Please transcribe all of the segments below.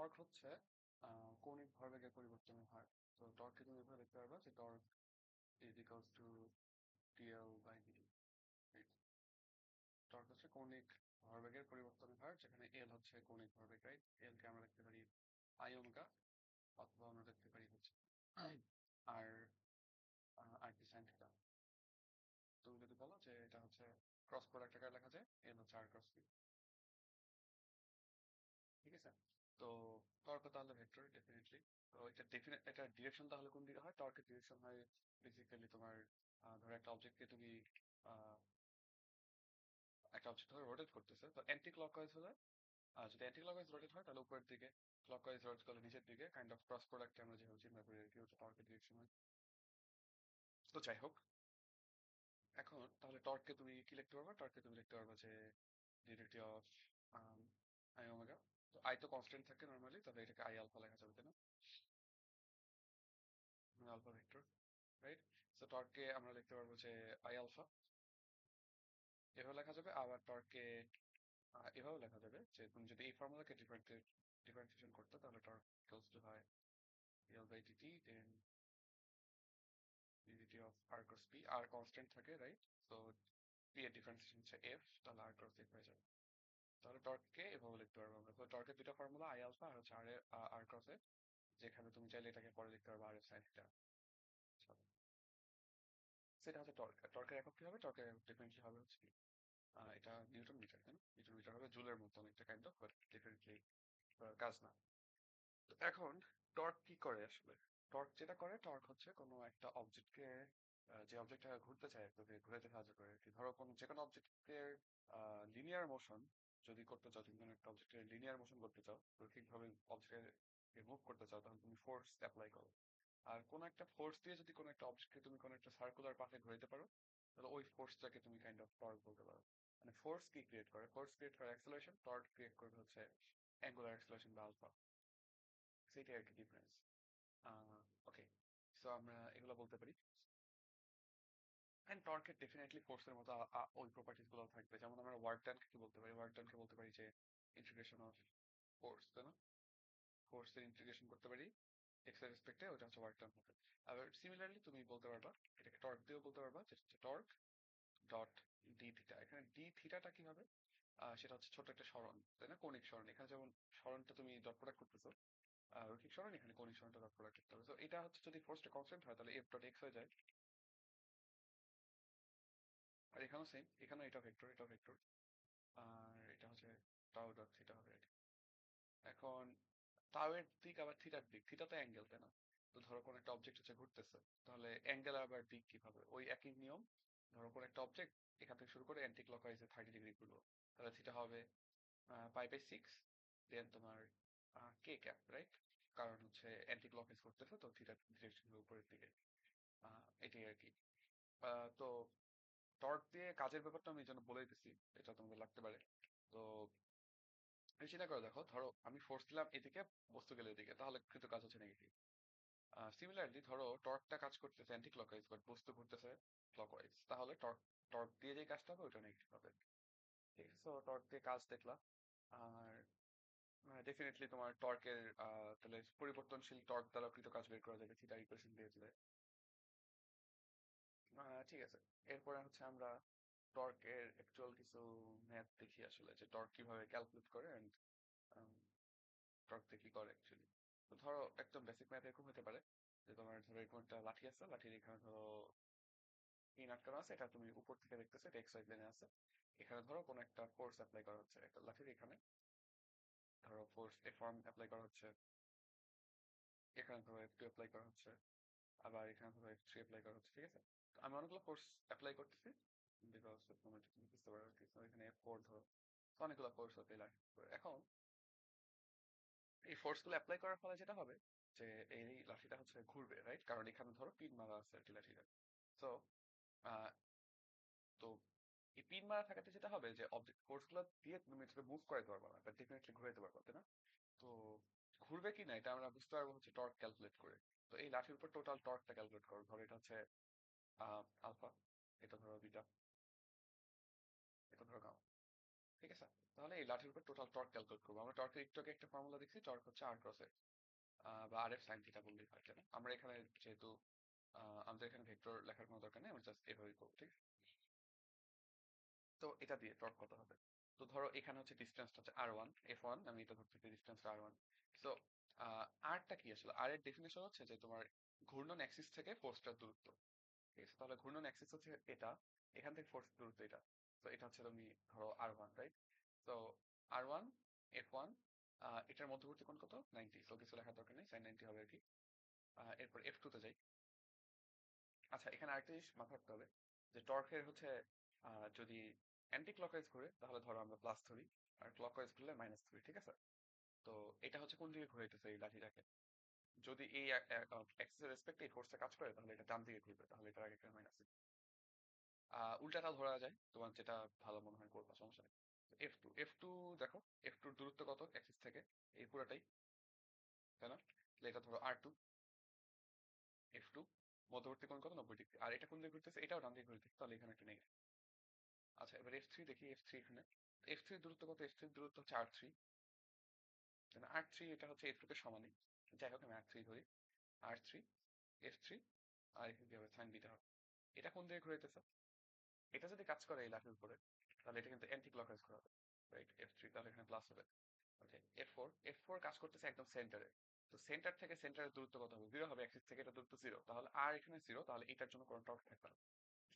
Torque হচ্ছে কৌণিক ভরবেগের পরিবর্তনের হার। তো টর্ককে তুমি এভাবে লিখতে পারবা যে torque is equals to TL by DT. Torque হচ্ছে কৌণিক ভরবেগের পরিবর্তনের হার, যেখানে এল হচ্ছে কৌণিক ভরবেগ, রাইট? এল কে আমরা লিখতে পারি আই ওমেগা, অথবা আমরা লিখতে পারি হচ্ছে আর আর টি সাইন থিটা। তুমি যদি বলো যে এটা হচ্ছে ক্রস প্রোডাক্ট আকারে লেখা যায়, এল হচ্ছে আর ক্রস পি। ঠিক আছে? তো টর্ক তাহলে ভেক্টর ডেফিনেটলি। তো এটা ডিরেকশন তাহলে কোন দিকে হয়? টর্কের ডিরেকশন হয় বেসিক্যালি তোমার ধরো একটা অবজেক্টকে তুমি আহ, একটা অবজেক্ট ধরে রোটেট করতেছে, তো অ্যান্টি ক্লকওয়াইজ হলে যদি অ্যান্টি ক্লকওয়াইজ রোটেট হয় তাহলে উপরের দিকে, ক্লকওয়াইজ রোটেট করলে নিচের দিকে, কাইন্ড অফ ক্রস প্রোডাক্ট আমরা যেভাবে চিন্তা করি আর কি, হচ্ছে টর্কের ডিরেকশন হয়। তো যাই হোক, এখন তাহলে টর্ককে তুমি কি লিখতে পারবা? টর্ককে তুমি লিখতে পারবা যে ডিরেক্টিভ অফ আই ওমেগা। তো আই তো কনস্ট্যান্ট থাকে নর্মালি, তাহলে এটাকে আই আলফা লেখা যাবে, তাই না? Alpha vector, right? সো টর্ককে আমরা লিখতে পারবো যে আই আলফা, এভাবে লেখা যাবে। আবার টর্ককে এভাবে লেখা যাবে যে তুমি যদি এই ফর্মুলাকে ডিফারেন্সিয়েশন করতে, তাহলে টর্ক ইকুয়ালস টু হয় L by DT, then DT of R cross P. R constant থাকে, রাইট? তো পি এর ডিফারেন্সিয়েশন হচ্ছে এফ, তাহলে আর ক্রস এফ হয়ে যাবে। তাহলে টর্ককে এভাবে লিখতে পারবো আমরা। তো টর্কের দুটো ফর্মুলা, আই আলফা আর হচ্ছে আর ক্রস এফ, যেখানে তুমি চাইলে এটাকে পরে লিখতে পারবে আর এফ সাইন থিটা। সেটা হচ্ছে টর্ক। টর্কের একক কি হবে? টর্কের একক ডেফিনেটলি হবে হচ্ছে কি, এটা নিউটন মিটার, তাই না? নিউটন মিটার হবে জুলের মতো অনেকটা কাইন্ড অফ, বাট ডেফিনেটলি কাজ না। তো এখন টর্ক কি করে আসলে? টর্ক যেটা করে, টর্ক হচ্ছে কোনো একটা অবজেক্টকে, যে অবজেক্টটা ঘুরতে চায় তোকে ঘুরাতে সাহায্য করে আর কি। ধরো যে কোনো অবজেক্টের লিনিয়ার মোশন যদি করতে চাও, তুমি কোনো একটা অবজেক্টের লিনিয়ার মোশন করতে চাও, রৈখিকভাবে অবজেক্টকে মুভ করতে চাও, তখন তুমি ফোর্স অ্যাপ্লাই করো। আর কোনো একটা ফোর্স দিয়ে যদি কোনো একটা অবজেক্টকে তুমি কোনো একটা সার্কুলার পাথে ঘুরাইতে পারো, তাহলে ওই ফোর্সটাকে তুমি কাইন্ড অফ টর্ক বলতে পারো। মানে ফোর্স কি ক্রিয়েট করে? ফোর্স ক্রিয়েট করে অ্যাক্সেলারেশন, টর্ক ক্রিয়েট করবে হচ্ছে অ্যাঙ্গুলার অ্যাক্সেলারেশন বা আলফা। সেটাই আর কি ডিফারেন্স। ওকে, সো আমরা এগুলো বলতে পারি। এন্ড টর্কের ডেফিনেটলি ফোর্সের মতো ওই প্রপার্টিজ গুলো থাকবে। যেমন আমরা ওয়ার্ক ডানকে কি বলতে পারি? ওয়ার্ক ডানকে বলতে পারি যে ইন্টিগ্রেশন অফ ফোর্স, তাই না? ফোর্সের ইন্টিগ্রেশন করতে পারি এক্স এর রেসপেক্টে, ওটা হচ্ছে ওয়ার্ক ডান হবে। আবার সিমিলারলি তুমি বলতে পারবা, এটাকে টর্ক দিয়েও বলতে পারবা যে টর্ক ডট ডি থিটা। এখানে ডি থিটাটা কি হবে? সেটা হচ্ছে ছোট একটা সরণ, তাই না? কৌণিক সরণ। এখানে যেমন সরণটা তুমি ডট প্রোডাক্ট করতেছো, রৈখিক সরণ, এখানে কৌণিক সরণটা ডট প্রোডাক্ট করতে হবে। তো এটা হচ্ছে যদি ফোর্সটা কনস্ট্যান্ট হয়, তাহলে এফ ডট এক্স হয়ে যায়। আর এখানেও সেম, এখানেও এটা ভেক্টর, এটা ভেক্টর। আর এটা হচ্ছে টাউ ডট থিটা হবে এটা। এখন টাউ এর দিক আবার থিটার দিক, থিটা তো অ্যাঙ্গেল, তাই না? তো ধরো কোনো একটা অবজেক্ট হচ্ছে ঘুরতেছে, তাহলে অ্যাঙ্গেল আবার দিক কিভাবে? ওই একই নিয়ম। ধরো কোনো একটা অবজেক্ট এখান থেকে শুরু করে অ্যান্টি ক্লকওয়াইজে 30 ডিগ্রি ঘুরলো, তাহলে থিটা হবে পাই বাই 6, দেন তোমার কে ক্যাপ, রাইট? কারণ হচ্ছে অ্যান্টি ক্লকওয়াইজ ঘুরতেছে, তো থিটার ডিরেকশন হবে উপরের দিকে। এটাই আর কি। তো টর্ক দিয়ে কাজের ব্যাপারটা আমি এই জন্য বলে দিতেছি, এটা তোমাদের লাগতে পারে। তো তুমি চিন্তা করে দেখো, ধরো আমি ফোর্স দিলাম এদিকে, বস্তু গেলে এদিকে, তাহলে কিন্তু কাজ হচ্ছে নেগেটিভ। সিমিলারলি ধরো টর্কটা কাজ করতেছে অ্যান্টি ক্লকওয়াইজ, বাট বস্তু ঘুরতেছে ক্লকওয়াইজ, তাহলে টর্ক টর্ক দিয়ে যে কাজটা হবে ওটা নেগেটিভ হবে। ঠিক আছে? তো টর্ক দিয়ে কাজ দেখলাম। আর ডেফিনেটলি তোমার টর্কের তাহলে পরিবর্তনশীল টর্ক দ্বারা কৃত কাজ বের করা যাবে থিটা ইকুয়েশন দিয়ে দিলে। ঠিক আছে, এরপরে হচ্ছে আমরা টর্কের অ্যাকচুয়াল কিছু ম্যাথ দেখি আসলে, যে টর্ক কিভাবে ক্যালকুলেট করে এন্ড টর্ক দিয়ে কি করে অ্যাকচুয়ালি। তো ধরো একদম বেসিক ম্যাথ এরকম হতে পারে যে তোমার ধরো এরকম একটা লাঠি আছে, লাঠির এখানে ধরো পিন আটকানো আছে, এটা তুমি উপর থেকে দেখতেছো, এটা এক্স ওয়াই প্লেনে আছে। এখানে ধরো কোনো একটা ফোর্স অ্যাপ্লাই করা হচ্ছে একটা লাঠির এখানে, ধরো ফোর্স F1 অ্যাপ্লাই করা হচ্ছে, এখানে ধরো F2 অ্যাপ্লাই করা হচ্ছে, আবার এখানে ধরো F3 অ্যাপ্লাই করা হচ্ছে। ঠিক আছে? তো আমি অনেকগুলো ফোর্স অ্যাপ্লাই করতেছি, বিকজ তুমি বুঝতে পারো আর কি। So এখানে F4 ধরো, তো অনেকগুলো ফোর্স হতে লাগে। এখন এই ফোর্স গুলো অ্যাপ্লাই করার ফলে যেটা হবে যে এই লাঠিটা হচ্ছে ঘুরবে, রাইট? কারণ এখানে ধরো পিন মারা আছে আর কি লাঠিটা। তো তো এই পিন মারা থাকাতে যেটা হবে যে অবজেক্ট ফোর্স গুলো দিয়ে তুমি এটাকে মুভ করাইতে পারবা না, বাট ডেফিনেটলি ঘুরাইতে পারবা, তাই না? তো ঘুরবে কি না এটা আমরা বুঝতে পারবো হচ্ছে টর্ক ক্যালকুলেট করে। তো এই লাঠির উপর টোটাল টর্কটা ক্যালকুলেট করো। ধরো এটা হচ্ছে আলফা, এটা ধরো বিটা, এটা ধরো গামা। ঠিক আছে? তো তাহলে এই লাঠির উপর টোটাল টর্ক ক্যালকুলেট করবো। আমরা টর্কের একটু আগে একটা ফর্মুলা দেখছি, টর্ক হচ্ছে আর ক্রস এফ বা আর এফ সাইন থিটা বললেই হয়। তাই না? আমরা এখানে যেহেতু আমাদের এখানে ভেক্টর লেখার কোনো দরকার নেই, আমরা জাস্ট এভাবেই করবো। ঠিক আছে? তো এটা দিয়ে টর্ক কত হবে? তো ধরো এখানে হচ্ছে ডিস্টেন্সটা হচ্ছে আর1 এফ1, আমি এটা ধরতেছি ডিস্টেন্স আর1। সো আরটা কি আসলে? আর এর ডেফিনেশন হচ্ছে যে তোমার ঘূর্ণন অ্যাক্সিস থেকে ফোর্সটার দূরত্ব। ঠিক আছে? তাহলে ঘূর্ণন অ্যাক্সিস হচ্ছে এটা, এখান থেকে ফোর্স দূরত্ব এটা। তো এটা হচ্ছে তুমি ধরো আর1, রাইট? তো আর1 এফ1, এটার মধ্যবর্তী কোণ কত? 90। সো কিছু লেখার দরকার নেই, সাইন 90 হবে আর কি। এরপর এফ2 তে যাই। আচ্ছা, এখানে আরেকটা জিনিস মাথায় রাখতে হবে যে টর্কের হচ্ছে যদি অ্যান্টি ক্লকওয়াইজ ঘুরে তাহলে ধরো আমরা প্লাস ধরি, আর ক্লকওয়াইজ ঘুরলে মাইনাস ধরি। ঠিক আছে? তো এটা হচ্ছে কোন দিকে ঘুরাইতেছে এই লাঠিটাকে? যদি এই অ্যাক্সিসের রেসপেক্টে এই ফোর্সটা কাজ করে তাহলে এটা ডান দিকে ঘুরবে, তাহলে এটার আগে একটা মাইনাস। উল্টাটা ধরা যায়, তোমার যেটা ভালো মনে হয় করবা, সমস্যা নেই। এফ টু দেখো, এফ টুর দূরত্ব কত অ্যাক্সিস থেকে? এই পুরোটাই, তাই না? তাহলে এটা ধরো আর2, এফ2, মধ্যবর্তী কোণ কত? 90 ডিগ্রি। আর এটা কোন দিকে ঘুরতেছে? এটাও ডান দিকে ঘুরতেছে, তাহলে এখানে একটা নেগেটিভ। আচ্ছা, এবার এফ3 দেখি, এফ3 এখানে। এফ3 দূরত্ব কত? এফ3 দূরত্ব হচ্ছে আর3, তাই না? আর3 এটা হচ্ছে এফ2 কে সমানই। যাই হোক, আমি আর3 ধরি। আর3, এফ3, আর এখানে কি হবে? সাইন বিটা হবে। এটা কোন দিকে ঘুরাইতেছে? এটা যদি কাজ করে এই লাঠির উপরে, তাহলে এটা কিন্তু অ্যান্টি ক্লকওয়াইজ ঘোরাবে, রাইট? এফ3, তাহলে এখানে প্লাস হবে। ওকে, এফ4 কাজ করতেছে একদম সেন্টারে। তো সেন্টার থেকে সেন্টারের দূরত্ব কত হবে? 0 হবে। অ্যাক্সিস থেকে এটা দূরত্ব 0, তাহলে আর এখানে 0, তাহলে এটার জন্য কোনো টর্ক থাকবে না।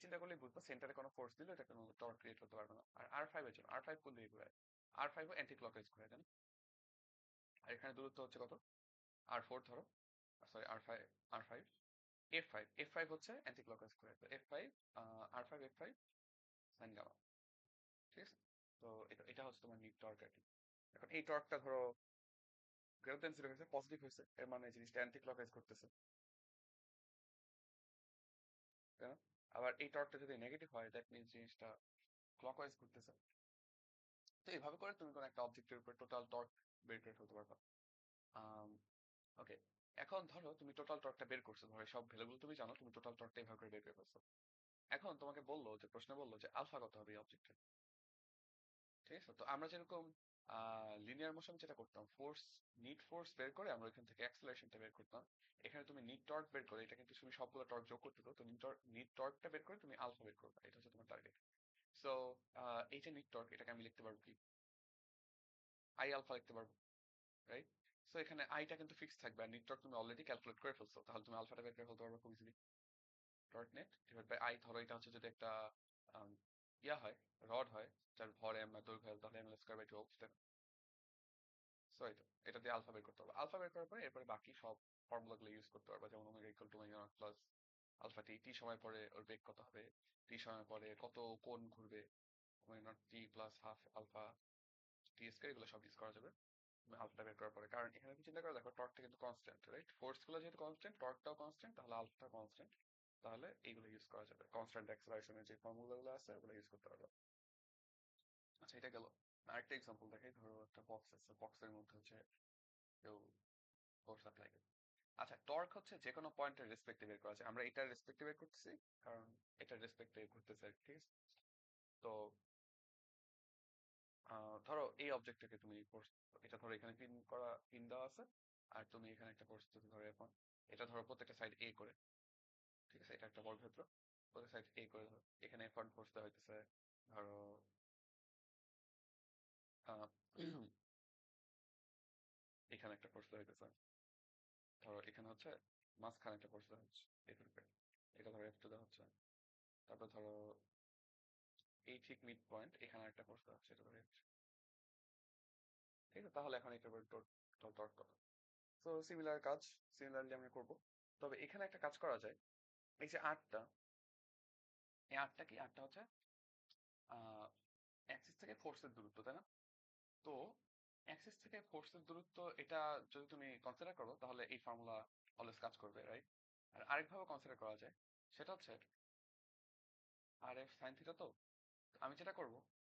চিন্তা করলে বুঝবো সেন্টারে কোনো ফোর্স দিলে এটা কোনো টর্ক ক্রিয়েট করতে পারবে না। আর আর5 এর জন্য, আর5 কোন দিকে ঘুরায়? আর5 ও অ্যান্টি ক্লকওয়াইজ ঘুরায়, জানো? আর এখানে দূরত্ব হচ্ছে কত? আর4 ধরো, সরি আর5, আর5, এফ5 হচ্ছে অ্যান্টি ক্লকওয়াইজ ঘুরায়। তো এফ5, আর5 এফ5 সাইন গামা। ঠিক আছে? তো এটা হচ্ছে তোমার নিট টর্ক আর কি। এখন এই টর্কটা ধরো গ্রেটার দেন 0 হয়েছে, পজিটিভ হয়েছে, এর মানে জিনিসটা অ্যান্টি ক্লকওয়াইজ করতেছে, তাই না? আবার এই টর্কটা যদি নেগেটিভ হয়, দ্যাট মিনস জিনিসটা ক্লকওয়াইজ ঘুরতেছে। তো এইভাবে করে তুমি কোনো একটা অবজেক্টের উপর টোটাল টর্ক বের করে ফেলতে পারবা। ওকে, এখন ধরো তুমি টোটাল টর্কটা বের করছো, ধরো সব ভ্যালুগুলো তুমি জানো, তুমি টোটাল টর্কটা এইভাবে করে বের করে ফেলছো। এখন তোমাকে বললো যে, প্রশ্নে বললো যে আলফা কত হবে এই অবজেক্টের। ঠিক আছে? তো আমরা যেরকম লিনিয়ার মোশন যেটা করতাম, নিট ফোর্স বের করে আমরা ওইখান থেকে অ্যাক্সেলারেশনটা বের করতাম। এখানে তুমি নিট টর্ক বের করে, এটা কিন্তু তুমি সবগুলো টর্ক যোগ করতে তো নিট টর্কটা বের করে তুমি আলফা বের করবে, এটা হচ্ছে তোমার টার্গেট। সো এই যে নিট টর্ক, এটাকে আমি লিখতে পারবো কি? আই আলফা লিখতে পারবো, রাইট? সো এখানে আইটা কিন্তু ফিক্স থাকবে, আর নিট টর্ক তুমি অলরেডি ক্যালকুলেট করে ফেলছো, তাহলে তুমি আলফাটা বের করে ফেলতে পারবে খুব easily. Torque net divide by I, ধরো এটা হচ্ছে যদি একটা আম, ইয়া হয়, রড হয়, যার ভর এম আর দৈর্ঘ্য L, তাহলে ml²/2 অবস্থা। সো এটা দিয়ে আলফা বের করতে হবে। আলফা বের করার পরে এরপরে বাকি সব ফর্মুলা গুলো ইউজ করতে পারবা, যেমন omega equal to omega not plus alpha t, t সময় পরে ওর বেগ কত হবে, টি সময় পরে কত কোণ ঘুরবে, omega naught T plus half alpha T square, এগুলো সব ইউজ করা যাবে তুমি আলফাটা বের করার পরে। কারণ এখানে তুমি চিন্তা করে দেখো, টর্কটা কিন্তু কনস্ট্যান্ট, রাইট? ফোর্স গুলো যেহেতু কনস্ট্যান্ট, টর্কটাও কনস্ট্যান্ট, তাহলে আলফাটা কনস্ট্যান্ট, তাহলে এইগুলো ইউজ করা যাবে। কনস্ট্যান্ট অ্যাক্সেলারেশনের যে ফর্মুলা গুলো আছে ওগুলো ইউজ করতে পারবে। আচ্ছা, এটা গেল। আরেকটা এক্সাম্পল দেখাই। ধরো একটা বক্স আছে, বক্সের মধ্যে হচ্ছে কেউ ফোর্স অ্যাপ্লাই করে। আচ্ছা, টর্ক হচ্ছে যে কোনো পয়েন্টের রেসপেক্টে বের করা যায়। আমরা এটার রেসপেক্টে বের করতেছি, কারণ এটার রেসপেক্টে ঘুরতেছে, ঠিক আছে? তো ধরো এই অবজেক্টটাকে তুমি ফোর্স, এটা ধরো এখানে পিন দেওয়া আছে, আর তুমি এখানে একটা ফোর্স দিতে ধরো এখন, এটা ধরো প্রত্যেকটা সাইড এ করে। ঠিক আছে? এটা একটা বর্গক্ষেত্র, প্রত্যেক সাইড এ করে ধরো, এখানে ফ্রন্ট ফোর্স দেওয়া হইতেছে ধরো আহ, এখানে একটা ফোর্স দেওয়া হইতেছে, ধরো এখানে হচ্ছে মাঝখানে একটা ফোর্স দেওয়া হচ্ছে এরকম, এটা ধরো F2 দেওয়া হচ্ছে। তারপর ধরো এই ঠিক মিড পয়েন্ট, এখানে একটা ফোর্স দেওয়া হচ্ছে, এটা ধরো F3। ঠিক আছে? তাহলে এখন এটার উপর টোটাল টর্ক কত? তো সিমিলার কাজ, সিমিলারলি আমরা করবো। তবে এখানে একটা কাজ করা যায়। এই যে আটটা, এই আটটা কি? আটটা হচ্ছে অ্যাক্সিস থেকে ফোর্সের দূরত্ব, তাই না? তো অ্যাক্সিস থেকে ফোর্সের দূরত্ব, এটা যদি তুমি কনসিডার করো তাহলে এই ফর্মুলা অলওয়েজ কাজ করবে, রাইট? আর আরেকভাবে কনসিডার করা যায়, সেটা হচ্ছে আর এফ সাইন থিটা। তো আমি যেটা করব,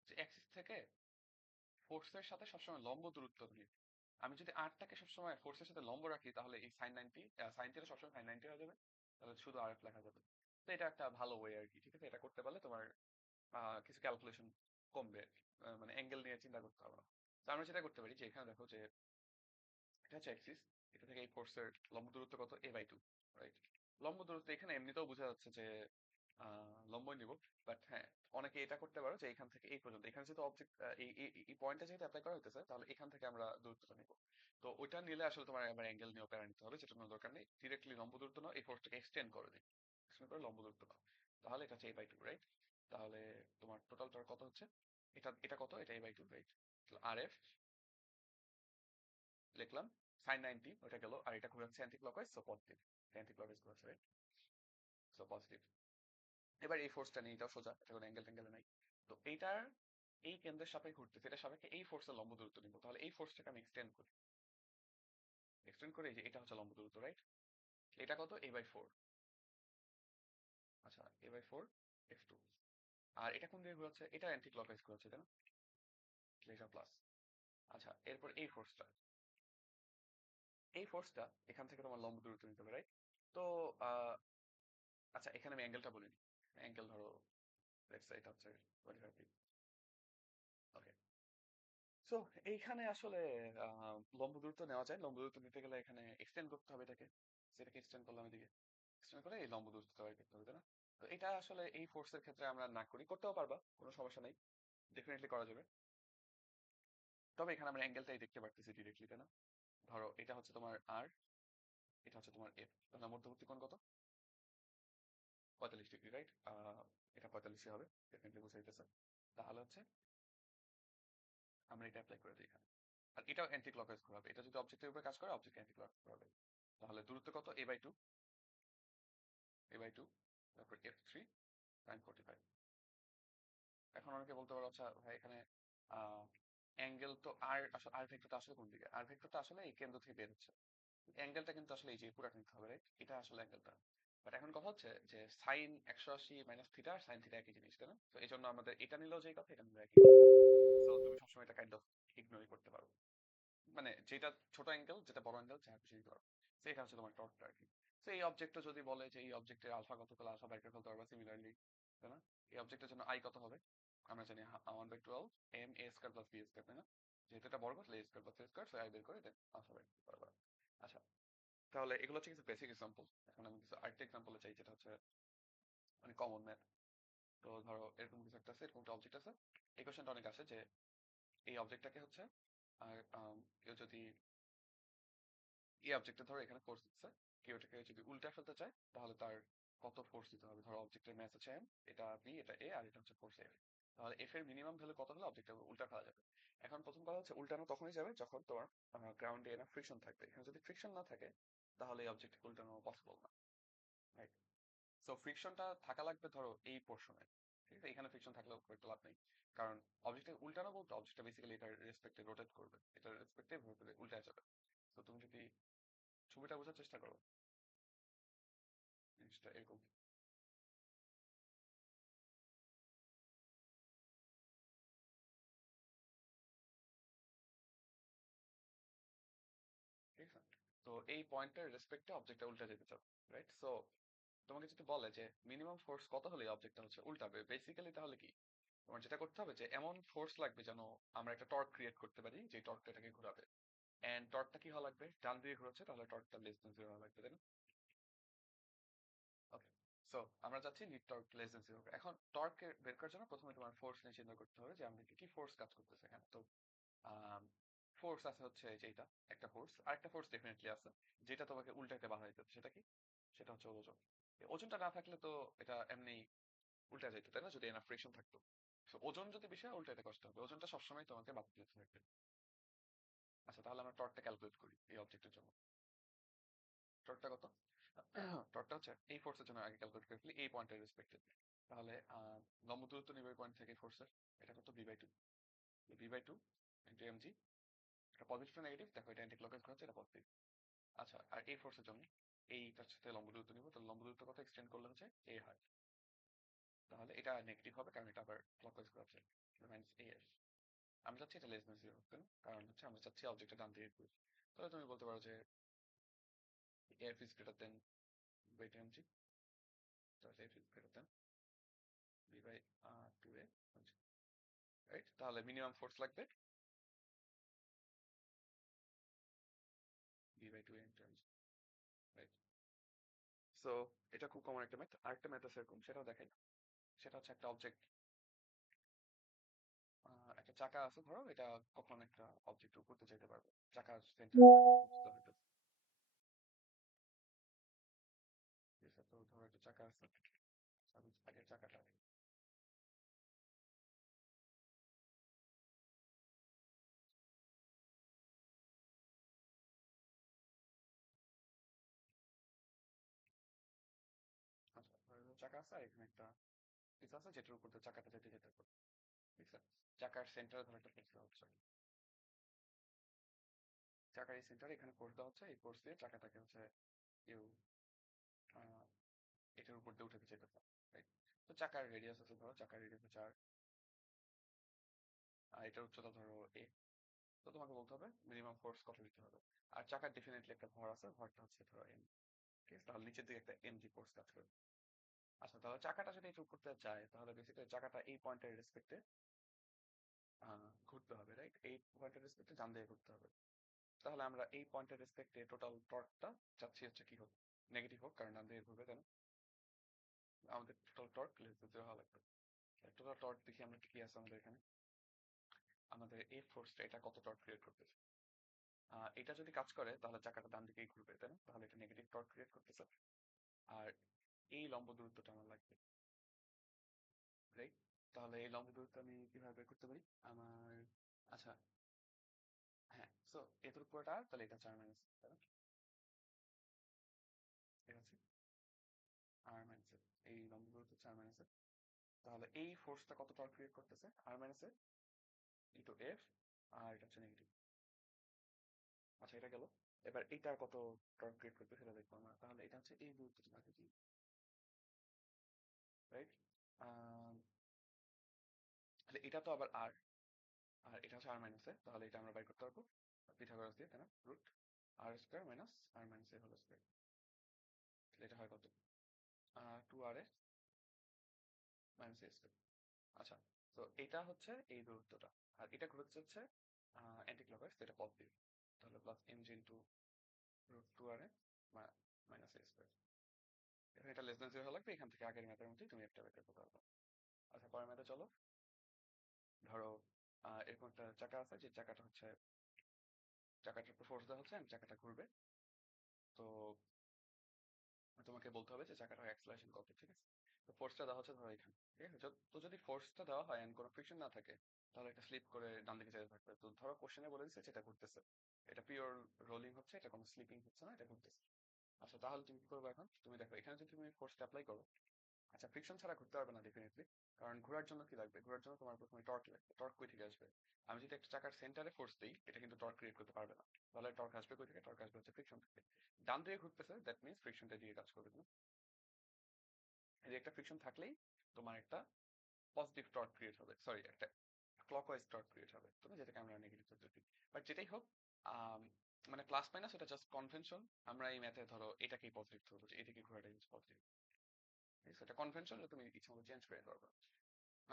যে অ্যাক্সিস থেকে ফোর্সের সাথে সবসময় লম্ব দূরত্ব নিয়ে, আমি যদি আরটাকে সবসময় ফোর্সের সাথে লম্ব রাখি, তাহলে এই সাইন থিটা সবসময় সাইন 90 হয়ে যাবে, তাহলে শুধু আর এফ লেখা যাবে। তো এটা একটা ভালো ওয়ে আর কি। ঠিক আছে? এটা করতে পারলে তোমার কিছু ক্যালকুলেশন কমবে, মানে অ্যাঙ্গেল নিয়ে চিন্তা করতে হবে না। তো আমরা যেটা করতে পারি যে এখানে দেখো যে এটা হচ্ছে অ্যাক্সিস, এটা থেকে এই ফোর্সের লম্ব দূরত্ব কত, a/2, রাইট? লম্ব দূরত্ব এখানে এমনিতেও বোঝা যাচ্ছে যে লম্বই নিব, বাট হ্যাঁ, অনেকে এটা করতে পারো যে এখান থেকে এই পর্যন্ত, এখানে যেহেতু অবজেক্ট এই পয়েন্টটা যেহেতু অ্যাপ্লাই করা হইতেছে, তাহলে এখান থেকে আমরা দূরত্বটা নিব। তো ওইটা নিলে আসলে তোমার আবার অ্যাঙ্গেল নিয়েও প্যারা নিতে হবে, যেটা কোনো দরকার নেই। ডিরেক্টলি লম্ব দূরত্ব নাও, এই ফোর্সটাকে এক্সটেন্ড করে দিই, এক্সটেন্ড করে লম্ব দূরত্ব নাও, তাহলে এটা হচ্ছে a/2, রাইট? তাহলে তোমার টোটাল টর্ক কত হচ্ছে, এটা এটা কত, এটা a/2, রাইট? আর এফ লিখলাম sin 90, ওটা গেল, আর এটা ঘুরাচ্ছে anti clockwise, so positive, anti clockwise ঘুরাচ্ছে, রাইট? So positive. এবার এই ফোর্সটা নিয়ে, এটাও সোজা, এটা কোনো অ্যাঙ্গেল ট্যাঙ্গেল নাই। তো এইটার এই কেন্দ্রের সাপেক্ষে ঘুরতেছে, এটা সাপেক্ষে এই ফোর্সের লম্ব দূরত্ব নিব, তাহলে এই ফোর্সটাকে আমি এক্সটেন্ড করি, এক্সটেন্ড করে এই যে এটা হচ্ছে লম্ব দূরত্ব, রাইট? এটা কত, a/4। আচ্ছা, a/4 f2। আর এটা কোন দিকে ঘুরাচ্ছে, এটা অ্যান্টি ক্লকওয়াইজ ঘুরাচ্ছে, তাই না? এটা প্লাস। আচ্ছা, এরপর এই ফোর্সটা এখান থেকে তোমার লম্ব দূরত্ব নিতে হবে, রাইট? তো আহ, আচ্ছা, এখানে আমি অ্যাঙ্গেলটা বলিনি। অ্যাঙ্গেল ধরো লেটস সে এটা হচ্ছে 25 ডিগ্রি। ওকে। সো এইখানে আসলে লম্ব দূরত্ব নেওয়া যায়, লম্ব দূরত্ব নিতে গেলে এখানে এক্সটেন্ড করতে হবে এটাকে, সেটাকে এক্সটেন্ড করলাম এদিকে, এক্সটেন্ড করে এই লম্ব দূরত্ব তৈরি করতে হবে, তাই না? তো এটা আসলে এই ফোর্সের ক্ষেত্রে আমরা না করি, করতেও পারবা, কোনো সমস্যা নেই, ডেফিনেটলি করা যাবে। তবে এখানে আমরা অ্যাঙ্গেলটাই দেখতে পারতেছি ডিরেক্টলি, তাই না? ধরো এটা হচ্ছে তোমার আর, এটা হচ্ছে তোমার এফ, তাহলে মধ্যবর্তী কোণ কত, 45 ডিগ্রি, রাইট? এটা 45 হবে, ডেফিনেটলি বুঝে যেতেছে। তাহলে হচ্ছে আমরা এটা অ্যাপ্লাই করে দিই এখানে। আর এটাও অ্যান্টি ক্লকওয়াইজ ঘোরাবে, এটা যদি অবজেক্টের উপরে কাজ করে, অবজেক্ট অ্যান্টি ক্লক ঘোরাবে। তাহলে দূরত্ব কত, a/2, a/2, তারপর f3 sin 45। এখন অনেকে বলতে পারো, আচ্ছা ভাই এখানে অ্যাঙ্গেল তো আর আসলে আর ভেক্টরটা আসলে কোন দিকে, আর ভেক্টরটা আসলে এই কেন্দ্র থেকে বের হচ্ছে, অ্যাঙ্গেলটা কিন্তু আসলে এই যে পুরাটা নিতে হবে, রাইট? এটা আসলে অ্যাঙ্গেলটা। বাট এখন কথা হচ্ছে যে সাইন 180 মাইনাস থিটা আর সাইন থিটা একই জিনিস, তাই না? তো এই জন্য আমাদের এটা নিলেও যেই কথা, এটা নিলেও একই কথা। তো তুমি সবসময় এটা কাইন্ড অফ ইগনোরই করতে পারো, মানে যেটা ছোট অ্যাঙ্গেল, যেটা বড় অ্যাঙ্গেল, যা খুশি নিতে পারো। তো এটা হচ্ছে তোমার টর্কটা আর কি। তো এই অবজেক্টটা যদি বলে যে এই অবজেক্টের আলফা কত, তাহলে আলফা বাইর করে ফেলতে পারবা সিমিলারলি, তাই না? এই অবজেক্টের জন্য আই কত হবে, আমরা জানি 1/12 M A square plus B square, তাই না? যেহেতু এটা বর্গ, তাহলে A square plus B square, so I বের করে দেন আলফা বাইর করতে পারবা। আচ্ছা, তাহলে এগুলো হচ্ছে কিছু বেসিক এক্সাম্পল। এখন আমি কিছু আরেকটা এক্সাম্পলে চাই, যেটা হচ্ছে মানে কমন ম্যাথ। তো ধরো এরকম কিছু একটা আছে, এরকম একটা অবজেক্ট আছে। এই কোশ্চেনটা অনেক আসে যে এই অবজেক্টটাকে হচ্ছে, আর কেউ যদি এই অবজেক্টে ধরো এখানে ফোর্স দিচ্ছে, কেউ এটাকে যদি উল্টা ফেলতে চায়, তাহলে তার কত ফোর্স দিতে হবে। ধরো অবজেক্টের ম্যাস হচ্ছে এম, এটা বি, এটা এ, আর এটা হচ্ছে ফোর্স এফ। তাহলে এফ এর মিনিমাম ভ্যালু কত হলে অবজেক্টটা উল্টা ফেলা যাবে। এখন প্রথম কথা হচ্ছে উল্টানো তখনই যাবে যখন তোমার গ্রাউন্ডে এনা ফ্রিকশন থাকবে। এখানে যদি ফ্রিকশন না থাকে, তাহলে এই অবজেক্টকে উল্টানো পসিবল না, রাইট? সো ফ্রিকশনটা থাকা লাগবে ধরো এই পোর্শনে, ঠিক আছে? এখানে ফ্রিকশন থাকলেও খুব একটা লাভ নেই, কারণ অবজেক্টকে উল্টানো বলতে অবজেক্টটা বেসিক্যালি এটার রেসপেক্টে রোটেট করবে, এটার রেসপেক্টে উল্টা যাবে। তো তুমি যদি ছবিটা বোঝার চেষ্টা করো, জিনিসটা এরকম, ঠিক আছে? তো এই পয়েন্টের রেসপেক্টে অবজেক্টটা উল্টা যেতে চাও, রাইট? সো তোমাকে যদি বলে যে মিনিমাম ফোর্স কত হলে অবজেক্টটা হচ্ছে উল্টাবে, বেসিক্যালি তাহলে কি তোমার যেটা করতে হবে, যে এমন ফোর্স লাগবে যেন আমরা একটা টর্ক ক্রিয়েট করতে পারি, যে টর্কটা এটাকে ঘোরাবে। এন্ড টর্কটা কি হওয়া লাগবে, ডান দিকে ঘুরছে, তাহলে টর্কটা লেস দেন জিরো হওয়া লাগবে, তাই না? ওকে। সো আমরা চাচ্ছি lead torque less than zero. এখন টর্ক বের করার জন্য প্রথমে তোমার ফোর্স নিয়ে চিন্তা করতে হবে, যে আমাদের কি ফোর্স কাজ করতেছে এখানে। তো ফোর্স আছে হচ্ছে যে এটা একটা ফোর্স, আরেকটা ফোর্স ডেফিনেটলি আছে, যেটা তোমাকে উল্টাতে বাধা দিতে, সেটা কি? সেটা হচ্ছে ওজন। এই ওজনটা না থাকলে তো এটা এমনি উল্টা যেত, তাই না? যদি এনাফ ফ্রিকশন থাকতো। So, ওজন যদি বেশি হয়, উল্টাতে কষ্ট হবে, ওজনটা সবসময় তোমাকে বাধা দিতে থাকবে। আচ্ছা, তাহলে আমরা টর্কটা ক্যালকুলেট করি এই অবজেক্টের জন্য। টর্কটা কত? টর্কটা হচ্ছে এই ফোর্সের জন্য আগে ক্যালকুলেট করে ফেলি, এই পয়েন্টের রেসপেক্টে। তাহলে লম্ব দূরত্ব নিবে পয়েন্ট থেকে ফোর্সের, এটা কত, b/2, b/2 ইন্টু mg। এটা পজিটিভ টু নেগেটিভ, দেখো এটা অ্যান্টি ক্লকওয়াইজ ঘুরছে, এটা পজিটিভ। আচ্ছা, আর এই ফোর্সের জন্য এইটার সাথে লম্ব দূরত্ব নিব, তাহলে লম্ব দূরত্ব কত এক্সটেন্ড করলে হচ্ছে a হয়। তাহলে এটা নেগেটিভ হবে, কারণ এটা আবার ক্লকওয়াইজ ঘুরাচ্ছে, মাইনাস af। আমি চাচ্ছি এটা লেস দেন জিরো, কারণ হচ্ছে আমরা চাচ্ছি অবজেক্টটা ডান দিকে ঘুরবে। তাহলে তুমি বলতে পারো যে af is greater than b/2 mg, তাহলে f is greater than b/2a mg। Right? তাহলে মিনিমাম ফোর্স লাগবে v/2m টাইমস, রাইট? সো এটা খুব কমন একটা ম্যাথ। আরেকটা ম্যাথ আছে এরকম, সেটাও দেখাই। সেটা হচ্ছে একটা অবজেক্ট, একটা চাকা আছে ধরো, এটা কখন একটা অবজেক্ট উপরতে যেতে পারবে, চাকার সেন্টার বুঝতে হবে। ঠিক আছে, তো ধরো একটা চাকা আছে, আগের চাকাটা, আচ্ছা ধরো চাকা আছে আর এখানে একটা পিস আছে যেটার উপর দিয়ে চাকাটা যেতে যেতে পারবে। ঠিক আছে, চাকার সেন্টারে ধরো একটা ফোর্স দেওয়া হচ্ছে, চাকার এই সেন্টারে এখানে ফোর্স দেওয়া হচ্ছে, এই ফোর্স দিয়ে চাকাটাকে হচ্ছে কেউ আহ, এটার উপর দিয়ে উঠে যেতে পারে, রাইট? তো চাকার রেডিয়াস আছে ধরো, চাকার রেডিয়াস 4, আর এটার উচ্চতা ধরো a। তো তোমাকে বলতে হবে মিনিমাম ফোর্স কত দিতে হবে। আর চাকার ডেফিনেটলি একটা ভর আছে, ভরটা হচ্ছে ধরো m। ঠিক আছে, তাহলে নিচের দিকে একটা mg ফোর্স কাজ করবে। আচ্ছা, তাহলে চাকাটা যদি একটু করতে যায়, তাহলে বেসিক্যালি চাকাটা এই পয়েন্টের রেসপেক্টে ঘুরতে হবে, রাইট? এই পয়েন্টের রেসপেক্টে ডান দিকে ঘুরতে হবে। তাহলে আমরা এই পয়েন্টের রেসপেক্টে টোটাল টর্কটা চাচ্ছি হচ্ছে কি হোক, নেগেটিভ হোক, কারণ ডান দিকে ঘুরবে, তাই না? আমাদের টোটাল টর্ক লেস দেন 0 হওয়া লাগবে। টোটাল টর্ক দেখি আমরা কি আছে আমাদের এখানে। আমাদের এই ফোর্সটা এটা কত টর্ক ক্রিয়েট করতেছে, এটা যদি কাজ করে তাহলে চাকাটা ডান দিকেই ঘুরবে, তাই না? তাহলে এটা নেগেটিভ টর্ক ক্রিয়েট করতেছে। আর এই লম্ব দূরত্বটা আমার লাগবে, রাইট? তাহলে এই লম্ব দূরত্ব আমি কিভাবে বের করতে পারি? আমার, আচ্ছা, হ্যাঁ, সো এত পুরোটা আর, তাহলে এটা 4 মাইনাস, তাই না? ঠিক আছে, আর মাইনাস এই লম্ব দূরত্ব 4 মাইনাস, তাহলে এই ফোর্সটা কত টর্ক ক্রিয়েট করতেছে, আর মাইনাস ইন্টু এফ, আর এটা হচ্ছে নেগেটিভ। আচ্ছা, এটা গেল। এবার এইটার কত টর্ক ক্রিয়েট করবে সেটা দেখবো আমরা। তাহলে এটা হচ্ছে এই দূরত্বটা থাকে কি, রাইট? তাহলে এটা তো আবার আর, আর এটা হচ্ছে আর মাইনাস এ, তাহলে এটা আমরা বাই করতে পারবো পিথাগোরাস দিয়ে, তাই না? রুট আর স্কোয়ার মাইনাস আর মাইনাস এ হোল স্কোয়ার। তাহলে এটা হয় কত, 2r A minus A square. আচ্ছা, তো এটা হচ্ছে এই দূরত্বটা, আর এটা ঘুরতে হচ্ছে অ্যান্টি ক্লকওয়াইজ, এটা পজিটিভ। তাহলে plus M G into root 2r A minus A square. এখন এটা লেস দেন 0 লাগবে, এখান থেকে আগের ম্যাথের মধ্যেই তুমি একটা বের করতে পারবে। আচ্ছা, পরের ম্যাথে চলো। ধরো এরকম একটা চাকা আছে, যে চাকাটা হচ্ছে, চাকাটার উপর ফোর্স দেওয়া হচ্ছে and চাকাটা ঘুরবে। তো তোমাকে বলতে হবে যে চাকাটার অ্যাক্সেলারেশন কত, ঠিক আছে? তো ফোর্সটা দেওয়া হচ্ছে ধরো এখানে, ঠিক আছে? তো যদি ফোর্সটা দেওয়া হয় এন্ড কোনো ফ্রিকশন না থাকে, তাহলে এটা স্লিপ করে ডান দিকে যেতে থাকবে। তো ধরো কোশ্চেনে বলে দিচ্ছে যেটা ঘুরতেছে, এটা পিওর রোলিং হচ্ছে, এটা কোনো স্লিপিং হচ্ছে না, এটা ঘুরতেছে। আচ্ছা, তাহলে তুমি কি করবে এখন? তুমি দেখো এখানে যদি তুমি ফোর্সটা অ্যাপ্লাই করো, আচ্ছা ফ্রিকশন ছাড়া ঘুরতে পারবে না ডেফিনেটলি, কারণ ঘোরার জন্য কি লাগবে? ঘোরার জন্য তোমার প্রথমে টর্ক লাগবে। টর্ক কই থেকে আসবে? আমি যদি একটা চাকার সেন্টারে ফোর্স দিই, এটা কিন্তু টর্ক ক্রিয়েট করতে পারবে না। তাহলে টর্ক আসবে কই থেকে? টর্ক আসবে হচ্ছে ফ্রিকশন থেকে। ডান দিকে ঘুরতেছে, দ্যাট মিনস ফ্রিকশনটা দিয়ে কাজ করবে না। এই যে একটা ফ্রিকশন থাকলেই তোমার একটা পজিটিভ টর্ক ক্রিয়েট হবে, সরি, একটা ক্লকওয়াইজ টর্ক ক্রিয়েট হবে, তুমি যেটাকে আমরা নেগেটিভ টর্ক দিই। বাট যেটাই হোক, আম, মানে প্লাস মাইনাস এটা জাস্ট কনভেনশন। আমরা এই ম্যাথে ধরো এটাকেই পজিটিভ ধরবো, যে এটাকে ঘোরাটাই হচ্ছে পজিটিভ। এটা কনভেনশন, তুমি ইচ্ছা মতো চেঞ্জ করে পারবে।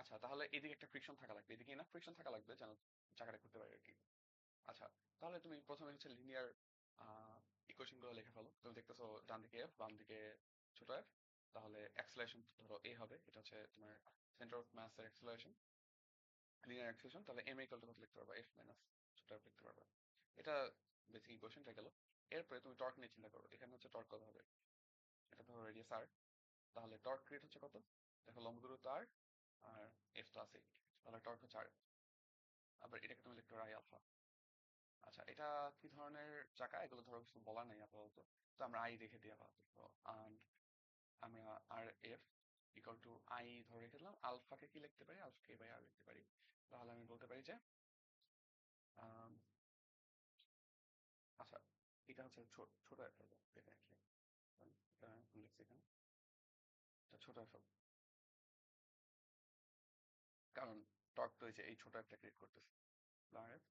আচ্ছা, তাহলে এদিকে একটা ফ্রিকশন থাকা লাগবে, এদিকে না ফ্রিকশন থাকা লাগবে যেন চাকাটা ঘুরতে পারে আর কি। আচ্ছা, তাহলে তুমি প্রথমে হচ্ছে লিনিয়ার ইকুয়েশন গুলো লিখে ফেলো। তুমি দেখতেছো ডান দিকে এফ, বাম দিকে ছোট এফ। তাহলে অ্যাক্সেলারেশন ধরো এ হবে, এটা হচ্ছে তোমার সেন্টার অফ মাস এর অ্যাক্সেলারেশন, লিনিয়ার অ্যাক্সেলারেশন। তাহলে এম ইকুয়াল টু কত লিখতে পারবা? এফ মাইনাস ছোট এফ লিখতে পারবা। এটা বেসিক ইকুয়েশনটা গেল। এরপরে তুমি টর্ক নিয়ে চিন্তা করো, এখানে হচ্ছে টর্ক কত হবে? এটা ধরো রেডিয়াস আর, তাহলে টর্ক ক্রিয়েট হচ্ছে কত? দেখো লম্ব দূরত্ব আর, আর এফ প্লাস এ, তাহলে টর্ক হচ্ছে আর। আবার এটাকে তুমি লিখতে পারো আই আলফা। আচ্ছা, এটা কি ধরনের চাকা এগুলো ধরো কিছু বলা নেই আপাতত, তো আমরা আই রেখে দিই আপাতত। তো আমরা আর এফ ইকুয়াল টু আই ধরে রেখে দিলাম। আলফাকে কি লিখতে পারি? আলফাকে বাই আর লিখতে পারি। তাহলে আমি বলতে পারি যে আম, আচ্ছা, এটা হচ্ছে ছোট ছোট এফ হবে ডেফিনেটলি, এটা আমি লিখছি এখানে, এটা ছোট এফ হবে, কারণ টর্ক তো হয়েছে এই ছোট এফটা ক্রিয়েট করতেছে আর এফ।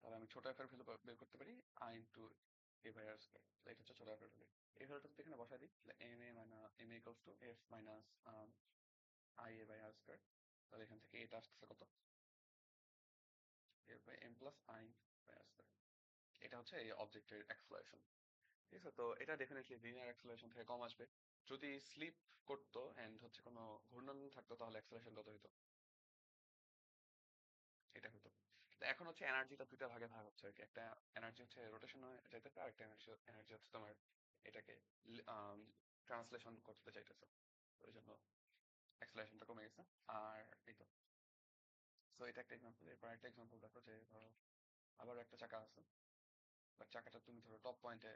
তাহলে আমি ছোট এফ এর ভ্যালু বের করতে পারি I into A by R square. এটা হচ্ছে ছোট এফ এর ভ্যালু। এই ভ্যালুটা যদি এখানে বসাই দিই, তাহলে M A minus M equals to F minus I A by R square. তাহলে এখান থেকে এটা আসতেছে কত? F by M plus I by R square. এটা হচ্ছে এই অবজেক্টের অ্যাক্সেলারেশন। ঠিক আছে, তো এটা ডেফিনেটলি লিনিয়ার অ্যাক্সেলারেশন থেকে কম আসবে। যদি স্লিপ করতো এন্ড হচ্ছে কোনো ঘূর্ণন থাকতো তাহলে অ্যাক্সেলারেশন কত হতো, এটা হতো। তো এখন হচ্ছে এনার্জিটা দুইটা ভাগে ভাগ হচ্ছে আর কি। একটা এনার্জি হচ্ছে রোটেশন হয়ে যাইতেছে, আর একটা এনার্জি হচ্ছে তোমার এটাকে ট্রান্সলেশন করতে চাইতেছে, ওই জন্য অ্যাক্সেলারেশনটা কমে গেছে। আর এই তো, সো এটা একটা এক্সাম্পল। এরপর একটা এক্সাম্পল দেখো যে ধরো আবার একটা চাকা আছে, বাট চাকাটা তুমি ধরো টপ পয়েন্টে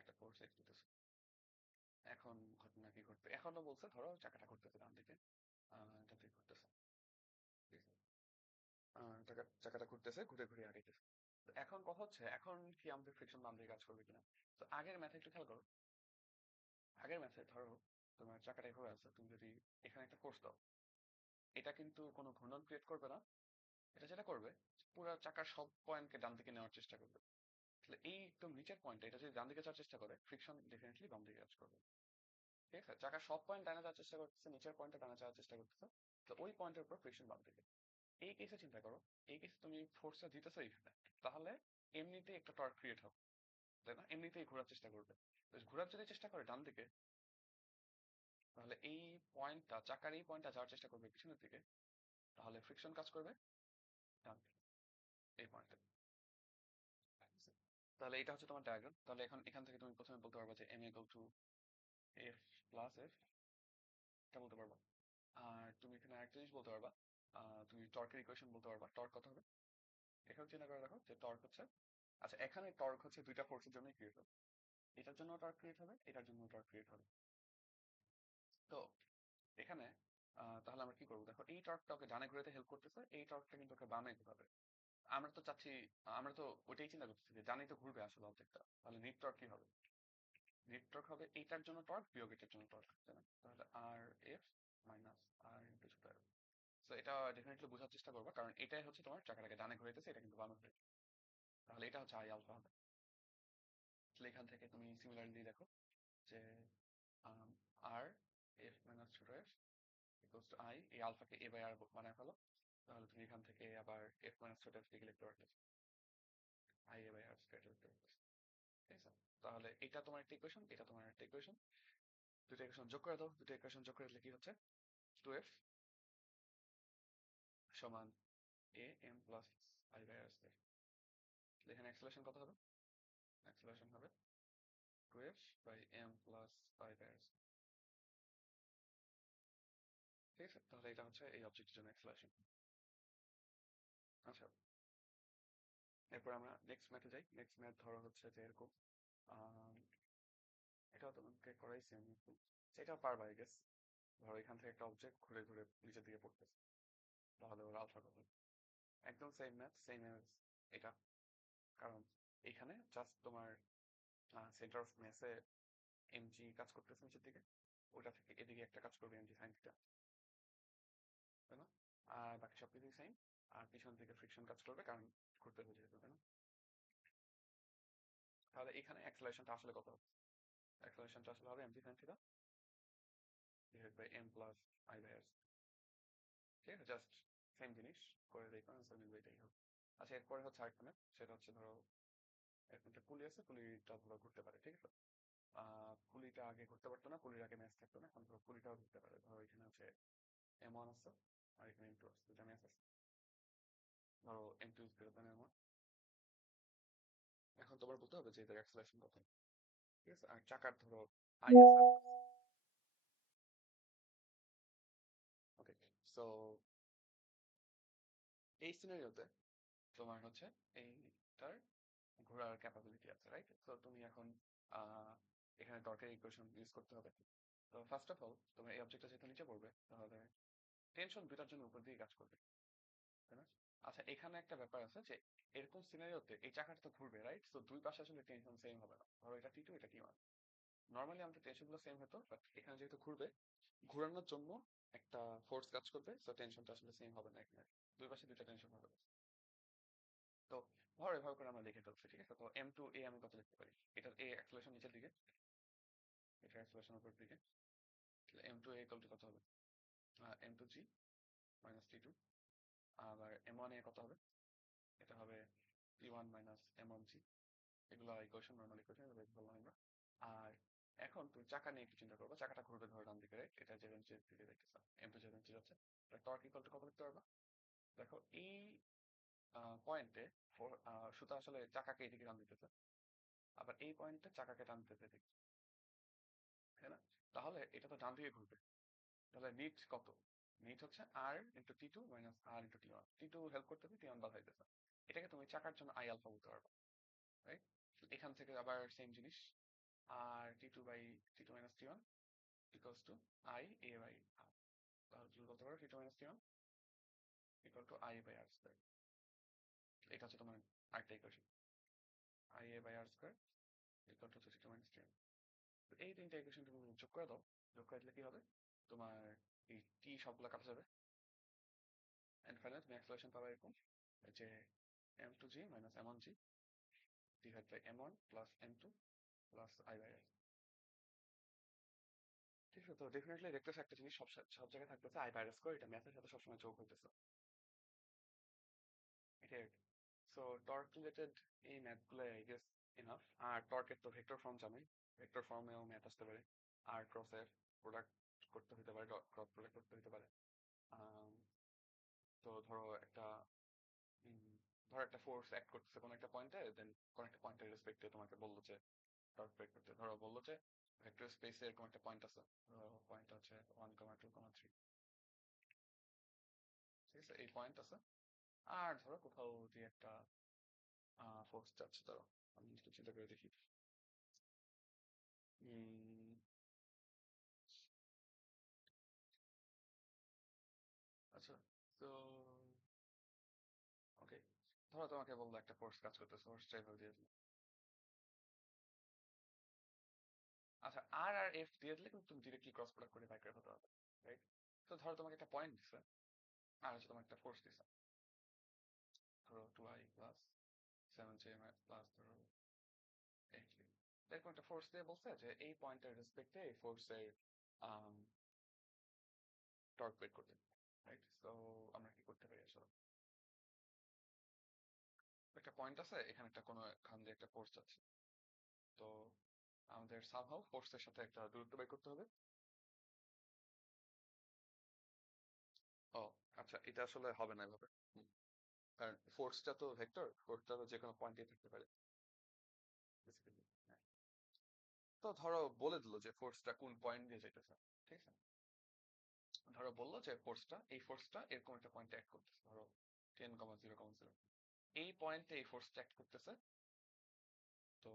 একটা ফোর্স এক্ট দিতেছো। এখন ঘটনা কি ঘটবে, এখনো বলছে ধরো চাকাটা ঘুরতেছে ডান দিকে, এটা ঠিক ঘুরতেছে, ঠিক আছে, চাকাটা ঘুরতেছে, ঘুরে ঘুরে আগাইতেছে। তো এখন কথা হচ্ছে, এখন কি আমাদের ফ্রিকশন বাম দিকে কাজ করবে কিনা। তো আগের ম্যাথে একটু খেয়াল করো, আগের ম্যাথে ধরো তোমার চাকাটা এভাবে আছে, তুমি যদি এখানে একটা ফোর্স দাও, এটা কিন্তু কোনো ঘূর্ণন ক্রিয়েট করবে না। এটা যেটা করবে, পুরো চাকার সব পয়েন্টকে ডান দিকে নেওয়ার চেষ্টা করবে। তাহলে এই একদম নিচের পয়েন্টটা এটা যদি ডান দিকে যাওয়ার চেষ্টা করে, ফ্রিকশন ডেফিনেটলি বাম দিকে কাজ করবে। ঠিক আছে, চাকার সব পয়েন্ট ডানে যাওয়ার চেষ্টা করতেছে, নিচের পয়েন্টটা ডানে যাওয়ার চেষ্টা করতেছে, তো ওই পয়েন্টের উপর ফ্রিকশন বাম দিকে। এই কেসে চিন্তা করো, এই কেসে তুমি ফোর্সটা দিতেছো এইখানে, তাহলে এমনিতেই একটা টর্ক ক্রিয়েট হবে, তাই না? এমনিতেই ঘোরার চেষ্টা করবে। তো ঘোরার যদি চেষ্টা করে ডান দিকে, তাহলে এই পয়েন্টটা, চাকার এই পয়েন্টটা যাওয়ার চেষ্টা করবে পিছনের দিকে, তাহলে ফ্রিকশন কাজ করবে ডান দিকে, এই পয়েন্টে। তাহলে এটা হচ্ছে তোমার ডায়াগ্রাম। তাহলে এখন এখান থেকে তুমি প্রথমে বলতে পারবা যে M equal to F plus F, এটা বলতে পারবা। আর তুমি এখানে আরেকটা জিনিস বলতে পারবা, তুমি টর্কের ইকুয়েশন বলতে পারবা, টর্ক কত হবে। এখানে চিন্তা করে রাখো যে টর্ক হচ্ছে, আচ্ছা এখানে টর্ক হচ্ছে দুইটা ফোর্সের জন্যই ক্রিয়েট হবে, এটার জন্য টর্ক ক্রিয়েট হবে, এটার জন্য টর্ক ক্রিয়েট হবে। তো এখানে তাহলে আমরা কি করবো, দেখো এই টর্কটা ওকে ডানে ঘুরাতে হেল্প করতেছে, এই টর্কটা কিন্তু ওকে বামে ঘুরাবে। আমরা তো চাচ্ছি, আমরা তো ওইটাই চিন্তা করতেছি যে ডানেই তো ঘুরবে আসলে অবজেক্টটা, তাহলে নেট টর্ক কি হবে, নেট টর্ক হবে এইটার জন্য টর্ক বিয়োগ এটার জন্য টর্ক, তাই না? তাহলে আর এফ মাইনাস আর ইন্টু ছোট এফ। সো এটা ডেফিনেটলি বোঝার চেষ্টা করবো, কারণ এটাই হচ্ছে তোমার চাকাটাকে ডানে ঘুরাইতেছে, এটা কিন্তু বামে ঘুরাইতেছে। তাহলে এটা হচ্ছে আই আলফা হবে। তাহলে এখান থেকে তুমি সিমিলারলি দেখো যে আর এফ মাইনাস ছোট এফ ইকুয়ালস টু আই, এই আলফাকে এ বাই আর বানায় ফেলো, তাহলে তুমি এখান থেকে আবার এফ মাইনাস ছোট এফ দিকে লিখতে পারতেছো I A by R square লিখতে পারতেছো। ঠিক আছে, তাহলে এটা তোমার একটা ইকুয়েশন, এটা তোমার একটা ইকুয়েশন, দুটো ইকুয়েশন যোগ করে দাও। দুটো ইকুয়েশন যোগ করে দিলে কি হচ্ছে, টু এফ সমান A M plus I by R square. এখানে অ্যাক্সেলারেশন কত হবে, অ্যাক্সেলারেশন হবে two F by M plus I by R. ঠিক আছে, তাহলে এটা হচ্ছে এই অবজেক্টের জন্য অ্যাক্সেলারেশন। আচ্ছা, এরপর আমরা নেক্সট ম্যাথে যাই। নেক্সট ম্যাথ ধরো হচ্ছে যে এরকম, এটাও তোমাকে করাইছি আমি একটু, সেটাও পারবা আই গেস। ধরো এখান থেকে একটা অবজেক্ট ঘুরে ঘুরে নিচের দিকে পড়তেছে, তাহলে ওর আলফা কত। একদম সেম ম্যাথ, সেম এজ এটা, কারণ এখানে জাস্ট তোমার সেন্টার অফ মেসে এমজি কাজ করতেছে নিচের দিকে, ওটা থেকে এদিকে একটা কাজ করবে এমজি সাইন থিটা, তাই না? আর বাকি সব কিছুই সেম। আর পিছন থেকে ফ্রিকশন কাজ করবে, কারণ ঘুরতে হয়ে যেত, তাই না? তাহলে এখানে অ্যাক্সেলারেশনটা আসলে কত হবে, অ্যাক্সেলারেশনটা আসলে হবে MG sine theta divide by M plus I by R. ঠিক আছে, জাস্ট সেম জিনিস করে দেখো, আনসার মিলবে, এটাই হবে। আচ্ছা, এরপরে হচ্ছে আরেকটা ম্যাথ, সেটা হচ্ছে ধরো এরকম একটা পুলি আছে, পুলিটা ধরো ঘুরতে পারে, ঠিক আছে? পুলিটা আগে ঘুরতে পারতো না, পুলির আগে ম্যাচ থাকতো না, এখন ধরো পুলিটাও ঘুরতে পারে। ধরো এখানে আছে এম ওয়ান আছে, আর এখানে এম টু আছে, দুটা ম্যাচ আছে। ধরো M two is greater than M one. এখন তোমার বলতে হবে যে এদের অ্যাক্সেলারেশন কত। ঠিক আছে, আর চাকার ধরো আই আছে। ওকে, সো এই সিনারিওতে তোমার হচ্ছে এইটার ঘোরার ক্যাপাবিলিটি আছে, রাইট? তো তুমি এখন আহ, এখানে টর্কের ইকুয়েশন ইউজ করতে হবে। তো ফার্স্ট অফ অল তোমার এই অবজেক্টটা যেহেতু নিচে পড়বে, তাহলে টেনশন দুইটার জন্য উপর দিয়ে কাজ করবে, তাই না? আচ্ছা, এখানে একটা ব্যাপার আছে যে এরকম সিনারিওতে এই চাকাটা তো ঘুরবে, রাইট? তো দুই পাশে আসলে টেনশন সেম হবে না। ধরো এটা টি টু, এটা টি ওয়ান, নর্মালি আমাদের টেনশন গুলো সেম হতো, বাট এখানে যেহেতু ঘুরবে, ঘুরানোর জন্য একটা ফোর্স কাজ করবে, সো টেনশনটা আসলে সেম হবে না এখানে, দুই পাশে দুইটা টেনশন হবে। তো ধরো এভাবে করে আমরা লিখে ফেলছি, ঠিক আছে? তো এম টু এ আমি কত লিখতে পারি, এটার এ অ্যাক্সেলারেশন নিচের দিকে, এটা অ্যাক্সেলারেশন উপর দিকে, তাহলে M two A equal to কত হবে, M two G minus T two. আবার এম ওয়ান এ কত হবে, এটা হবে p1 মাইনাস m1g, এগুলো ইকুয়েশন, নর্মাল ইকুয়েশন, এগুলো বললাম আমরা। আর এখন তুমি চাকা নিয়ে একটু চিন্তা করবো, চাকাটা ঘুরবে ধরো ডান দিকে, রাইট? এটা যেরকম দিকে দেখতেছো m2 যেরকম যাচ্ছে, টর্ক ইকুয়াল টু কত লিখতে পারবা? দেখো এই পয়েন্টে সুতা আসলে চাকাকে এদিকে টান দিতেছে, আবার এই পয়েন্টে চাকাকে টান দিতেছে এদিকে, তাই না? তাহলে এটা তো ডান দিকে ঘুরবে, তাহলে নিট কত? নিট হচ্ছে R into T two minus R into T one. T two help করতেছে, টি ওয়ান বাধাইতেছে। এটাকে তুমি চাকার জন্য আই আলফা বলতে পারবা, রাইট? এখান থেকে আবার সেম জিনিস, আর T two by T two minus T one equals to I A by R. তাহলে তুমি বলতে পারো T two minus T one equal to I by R square. এটা হচ্ছে তোমার আরেকটা equation, I A by R square equal to T two minus T one. এই তিনটা ইকুয়েশন তুমি যোগ করে দাও, যোগ করে দিলে কি হবে? তোমার এই টি সবগুলো কাটা যাবে, এন্ড ফাইনালি তুমি অ্যাক্সেলারেশন পাবে এরকম যে m2g minus m1g divide by m1 plus m2 plus i by r। ঠিক আছে, তো ডেফিনেটলি দেখতেছে একটা জিনিস সব সব জায়গায় থাকতেছে i বাই r স্কয়ার, এটা ম্যাথের সাথে সবসময় যোগ হইতেছে, এটাই আর কি। সো টর্ক রিলেটেড এই ম্যাথগুলো আই গেস এনাফ। আর টর্কের তো ভেক্টর ফর্ম জানোই, ভেক্টর ফর্মেও ম্যাথ আসতে পারে, আর ক্রসের প্রোডাক্ট করতে হতে পারে, ডট ক্রস প্রোডাক্ট করতে হতে পারে। আম, তো ধরো একটা ধরো একটা ফোর্স অ্যাক্ট করতেছে কোনো একটা পয়েন্টে, দেন কোনো একটা পয়েন্টের রেসপেক্টে তোমাকে বললো যে টর্ক বের করতে। ধরো বললো যে ভেক্টর স্পেসে এরকম একটা পয়েন্ট আছে, ধরো পয়েন্ট হচ্ছে 1,2,3, ঠিক আছে? এই পয়েন্ট আছে, আর ধরো কোথাও দিয়ে একটা ফোর্স যাচ্ছে, ধরো আমি একটু চিন্তা করে দেখি। উম, আচ্ছা, তো ওকে, ধরো তোমাকে বললো একটা ফোর্স কাজ করতেছে, ফোর্স ট্রাইভাল দিয়ে দিল। আচ্ছা, আর আর এফ দিয়ে দিলে কিন্তু তুমি ডিরেক্টলি ক্রস প্রোডাক্ট করে বাইক হতে হবে, রাইট? তো ধরো তোমাকে একটা পয়েন্ট দিচ্ছে, আর হচ্ছে তোমার একটা ফোর্স দিচ্ছে, ধরো 2i প্লাস 7j প্লাস ধরো 8j, এরকম একটা ফোর্স দিয়ে বলছে যে এই পয়েন্টের রেসপেক্টে এই ফোর্সের টর্ক বের করতে, রাইট? সো আমরা কি করতে পারি আসলে? একটা পয়েন্ট আছে এখানে, একটা কোনো খান দিয়ে একটা ফোর্স যাচ্ছে, তো আমাদের সামহাউ ফোর্সের সাথে একটা দূরত্ব বের করতে হবে। ও আচ্ছা, এটা আসলে হবে না এভাবে। হুম, কারণ ফোর্সটা তো ভেক্টর, ফোর্সটা তো যে কোনো পয়েন্টে থাকতে পারে বেসিক্যালি। তো ধরো বলে দিল যে ফোর্সটা কোন পয়েন্ট দিয়ে যেতেছে, ঠিক আছে? ধরো বললো যে ফোর্সটা, এই ফোর্সটা এরকম একটা পয়েন্টে অ্যাক্ট করতেছে, ধরো 10,0,0, এই পয়েন্টে এই ফোর্সটা অ্যাক্ট করতেছে। তো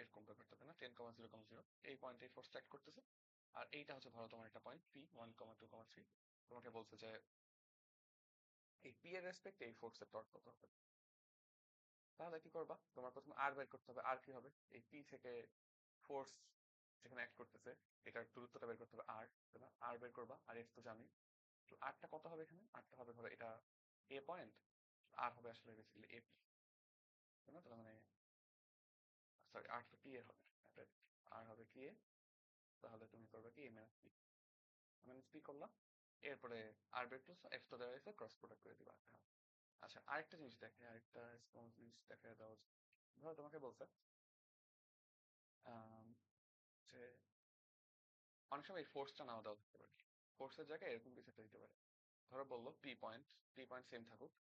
এরকম ব্যাপারটা, তাই না? 10,0,0 এই পয়েন্টে এই ফোর্সটা অ্যাক্ট করতেছে, আর এইটা হচ্ছে ধরো তোমার একটা পয়েন্ট পি 1,2,3। তোমাকে বলছে যে এই পি এর রেসপেক্টে এই ফোর্সের টর্ক কত হবে। তাহলে কি করবা? তোমার প্রথমে আর বের করতে হবে। আর কি হবে? এই পি থেকে ফোর্স যেখানে অ্যাক্ট করতেছে এটার দূরত্বটা বের করতে হবে আর, তাই না? আর বের করবা, আর এক্স তো জানি। তো আরটা কত হবে এখানে? আরটা হবে ধরো এটা এ পয়েন্ট, আর হবে আসলে বেসিক্যালি এপি, তাই না? তাহলে মানে সরি, আর তো পি এর হবে, আর হবে কি এ। তাহলে তুমি করবে কি এ মাইনাস পি, মাইনাস পি করলাম, এরপরে আর বের করছো, এক্স তো দেওয়া হয়েছে, ক্রস প্রোডাক্ট করে দিবা। আচ্ছা, আরেকটা জিনিস দেখে, আরেকটা স্মল জিনিস দেখে দাও। ধরো তোমাকে বলছে আম, যে অনেক সময় এই ফোর্সটা নাও দেওয়া থাকতে পারে, ফোর্সের জায়গায় এরকম কিছু একটা দিতে পারে। ধরো বললো পি পয়েন্ট সেম থাকুক,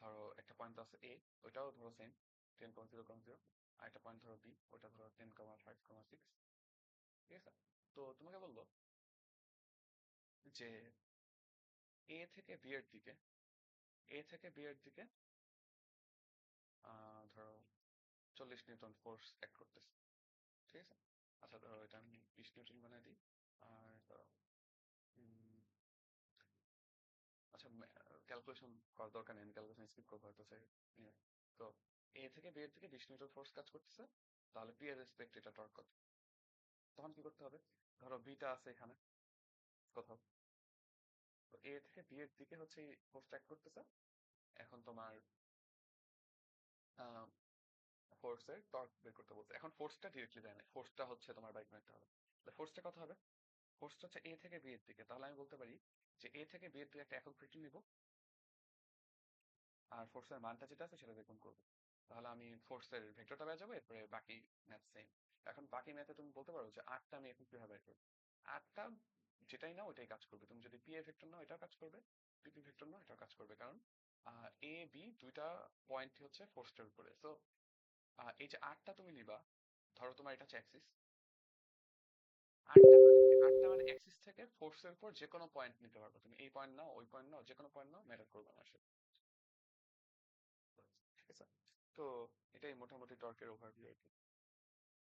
ধরো একটা পয়েন্ট আছে এ, ওইটাও ধরো সেম 10,0,0, আর একটা পয়েন্ট ধরো বি, ওইটা ধরো 10,5,6, ঠিক আছে? তো তোমাকে বললো যে এ থেকে বি এর দিকে, এ থেকে বি এর দিকে ধরো 40 নিউটন ফোর্স অ্যাক্ট করতেছে, ঠিক আছে? আচ্ছা, ধরো এটা আমি 20 নিউটন বানিয়ে দিই। আর ধরো আচ্ছা, ক্যালকুলেশন করার দরকার নেই, আমি ক্যালকুলেশন স্কিপ করবো হয়তো সে নিয়ে। তো এ থেকে বি এর দিকে 20 নিউটন ফোর্স কাজ করতেছে, তাহলে পি এর রেসপেক্ট এটা টর্ক কত? তখন কি করতে হবে? ধরো বিটা আছে এখানে কোথাও, তো এ থেকে বি এর দিকে হচ্ছে ফোর্স অ্যাক্ট করতেছে। এখন তোমার ফোর্সের টর্ক বের করতে বলছে। এখন ফোর্সটা ডিরেক্টলি দেয় না, ফোর্সটা হচ্ছে তোমার বাইক মারতে হবে। তাহলে ফোর্সটা কত হবে? ফোর্সটা হচ্ছে এ থেকে বি এর দিকে, তাহলে আমি বলতে পারি যে এ থেকে বি এর দিকে একটা একক ফ্রিকশন নিব, আর ফোর্সের মানটা যেটা আছে সেটা দিয়ে গুণ করবে। তাহলে আমি ফোর্সের ভেক্টরটা পেয়ে যাবো, এরপরে বাকি ম্যাথ সেম। এখন বাকি ম্যাথে তুমি বলতে পারো যে আটটা আমি এখন কিভাবে বের করবো। আটটা যেটাই নাও ওইটাই কাজ করবে। তুমি যদি পি এ ভেক্টর নাও এটাও কাজ করবে, পিপি ভেক্টর নাও এটাও কাজ করবে, কারণ এ বি দুইটা পয়েন্ট হচ্ছে ফোর্সটার উপরে। সো এই যে আটটা তুমি নিবা, ধরো তোমার এটা হচ্ছে অ্যাক্সিস, আটটা মানে অ্যাক্সিস থেকে ফোর্সের উপর যে কোনো পয়েন্ট নিতে পারবে তুমি। এই পয়েন্ট নাও, ওই পয়েন্ট নাও, যে কোনো পয়েন্ট নাও, ম্যাটার করবে না আসলে। ঠিক আছে, তো এটাই মোটামুটি টর্কের ওভারভিউ আর কি।